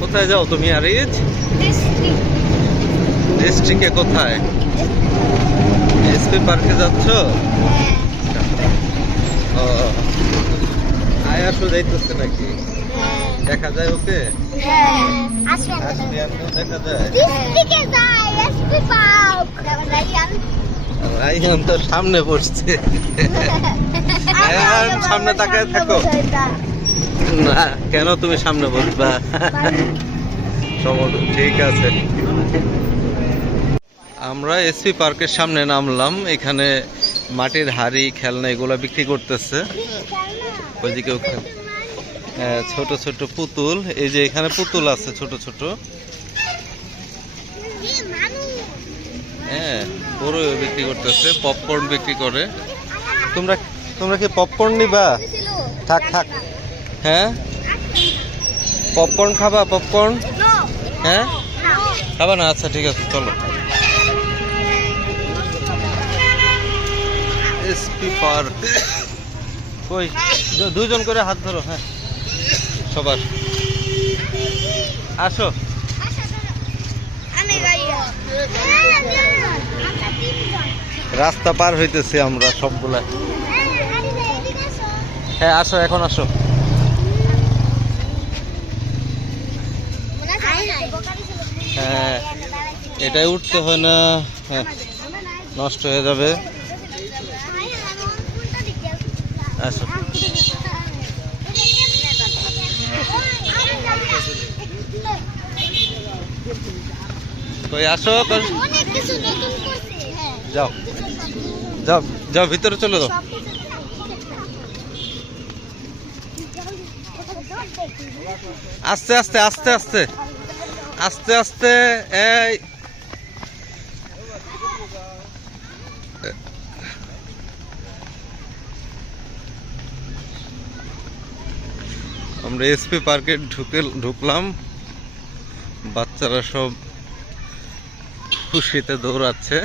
কোথায় যাও তুমি আরিজ? ডিস্ট্রিক্টে কোথায়? এসপি পার্কে যাচ্ছ? ও আয়াসও যাইতেছে নাকি? দেখা যায় ওকে? দেখা যায়। রাইহান তো সামনে বসছে। রাইহান সামনে তাকায় থাকো না, কেন তুমি সামনে বসবা? ঠিক আছে, আমরা এসপি পার্কের সামনে নামলাম। এখানে মাটির হাড়ি, খেলনা এগুলা বিক্রি করতেছে। ওইদিকে ছোট ছোট পুতুল, এই যে এখানে পুতুল আছে ছোট ছোট। হ্যাঁ, বড় বিক্রি করতেছে, পপকর্ন বিক্রি করে। তোমরা কি পপকর্ন নিবা? থাক থাক। হ্যাঁ, পপকর্ন খাবা? পপকর্ন হ্যাঁ খাবা না? আচ্ছা ঠিক আছে, চলো। এসপি পার্ক কই, দুজন করে হাত ধরো। হ্যাঁ, সবার আসো। রাস্তা পার হইতেছি আমরা সবগুলা। হ্যাঁ আসো, এখন আসো। হ্যাঁ, এটাই উঠতে হয় না। হ্যাঁ, নষ্ট হয়ে যাবে। আসো, কই আসো। যাও যাও যাও, ভিতরে চলে যাও। আস্তে আস্তে আস্তে আস্তে আস্তে আস্তে। এই আমরা এসপি পার্কে ঢুকলাম। বাচ্চারা সব খুশিতে দৌড়াচ্ছে।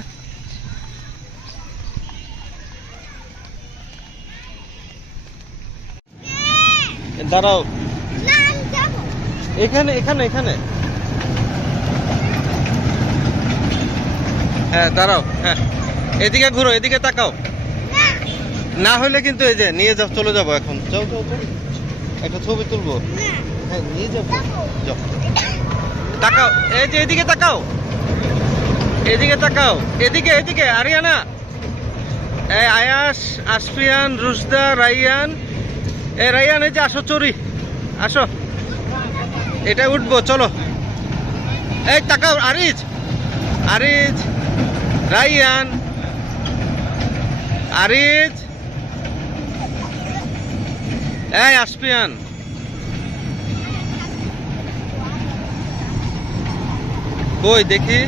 দাঁড়াও, এখানে এখানে এখানে। হ্যাঁ দাঁড়াও। হ্যাঁ, এদিকে ঘুরো, এদিকে তাকাও। না হলে কিন্তু এই যে নিয়ে যাও, চলে যাবো এখন। যাও যাও যাও, একটা ছবি তুলবো। হ্যাঁ নিয়ে যাবো, যাও। তাকাও, এই যে এদিকে তাকাও, এদিকে তাকাও, এদিকে এদিকে। আরিয়ানা, এই আয়াস, আসফিয়ান, রুশদা, রাইয়ান। এই রাইয়ান, এই যে আসো, চুরি আসো, এটা উঠবো, চলো। এই তাকাও, আরিজ, আরিজ, রাইয়ান, আরিজ, এই আসফিয়ান। কই দেখি,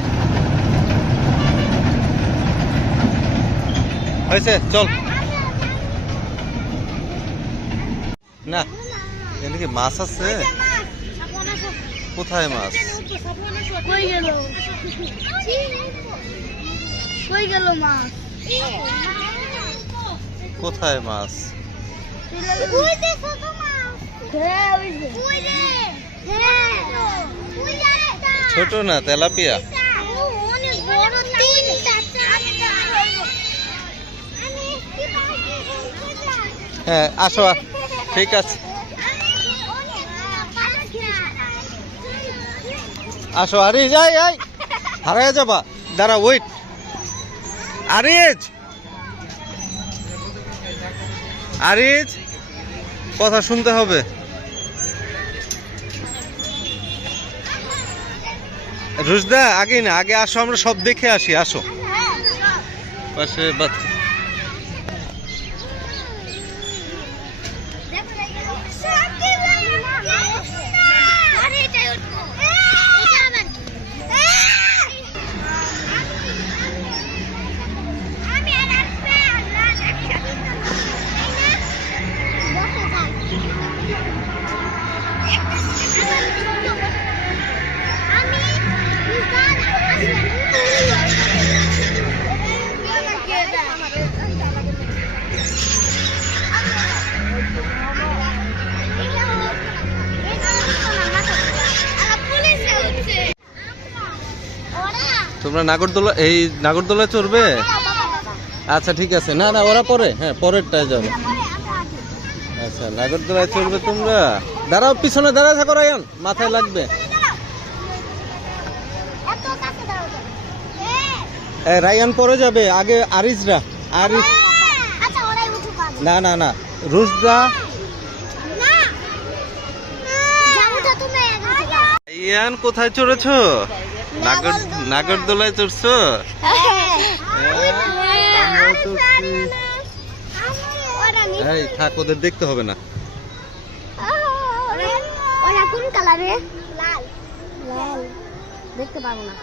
হয়েছে, চল। না, এখানে কি মাছ আছে? কোথায় মাছ? কোথায় মাছ? ছোট না, তেলাপিয়া। হ্যাঁ আসো, ঠিক আছে, আসো। আরিজ, আই হারায় যাবা, দাঁড়া, ওয়েট। আরিজ, আরিজ, কথা শুনতে হবে। রুশদা, আগে না, আগে আসো, আমরা সব দেখে আসি, আসো। পাশে বাচ্চা। তোমরা নাগরদোলায় চড়বে? আচ্ছা ঠিক আছে, না না ওরা পরে, হ্যাঁ পরেরটায় যাবে। আচ্ছা নাগরদোলায় চড়বে তোমরা? দাঁড়াও, পিছনে দাঁড়ায় থাকো রায়ান, মাথায় লাগবে। রায়ান পরে যাবে, আগে আরিজরা। আরিজ না না না, রুজদা। রায়ান কোথায় চড়েছো? নাগরদোলায় চড়ছো? এই থাক, ওদের দেখতে হবে না। ওরা কোন কালারে? লাল। লাল দেখতে পাবো না।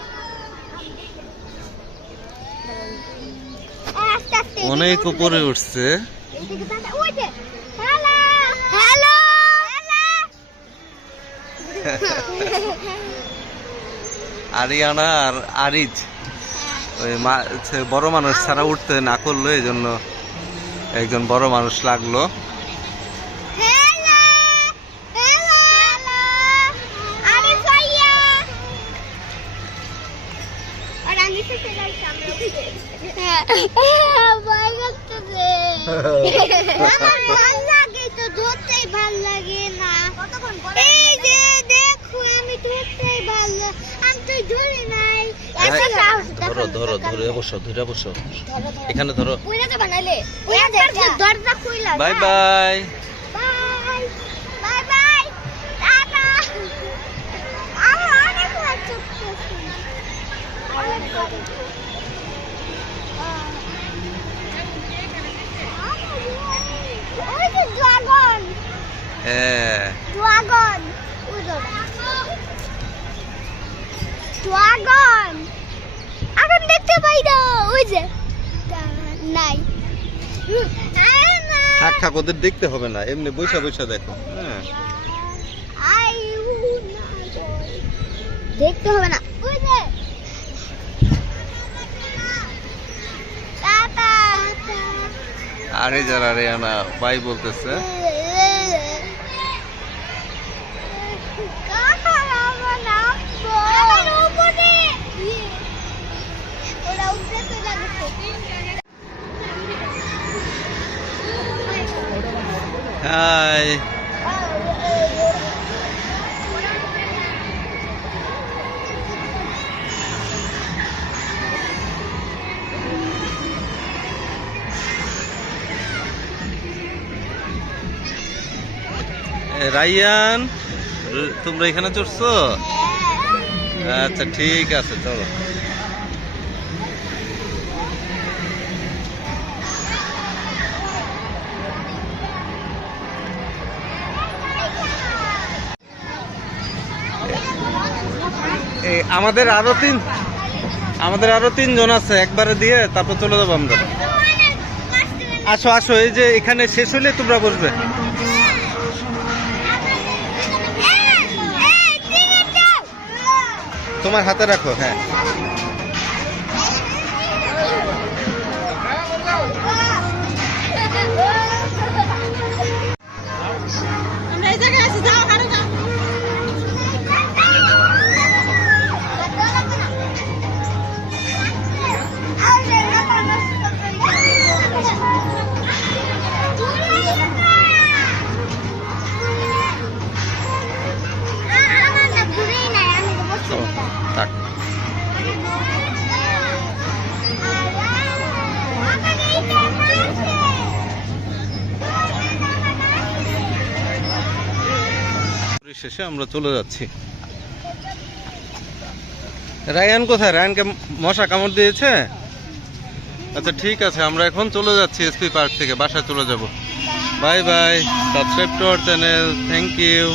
অনেক উপরে উঠছে। হ্যালো। আরিয়ানা আর আরিজ ওই বড় মানুষ ছাড়া উঠতে না করলো, এই জন্য একজন বড় মানুষ লাগলো। ধরো ধরো ধরে বসো, ধরে বসো, এখানে ধরো। Bye bye. হ্যাঁ ড্রাগন এখন দেখতে পাই না, ওই যে নাই। থাক থাক, ওদের দেখতে হবে না, এমনি বৈশা বৈশা দেখো। হ্যাঁ দেখতে হবে না, ওই যে আরে যারা আরিয়ানা বাই বলতেছে। হাই রায়ান, তোমরা এখানে চড়ছো? আচ্ছা ঠিক আছে, চলো। আমাদের আরো 3 জন আছে, একবারে দিয়ে তারপর চলে যাবো আমরা। আসো আসো, এই যে এখানে শেষ হলে তোমরা বসবে। তোমার হাতে রাখো। হ্যাঁ থাক। শেষে আমরা চলে যাচ্ছি। রায়ান কোথায়? রায়ানকে মশা কামড় দিয়েছে? আচ্ছা ঠিক আছে, আমরা এখন চলে যাচ্ছি এসপি পার্ক থেকে, বাসায় চলে যাব। Bye bye, subscribe to our channel, thank you.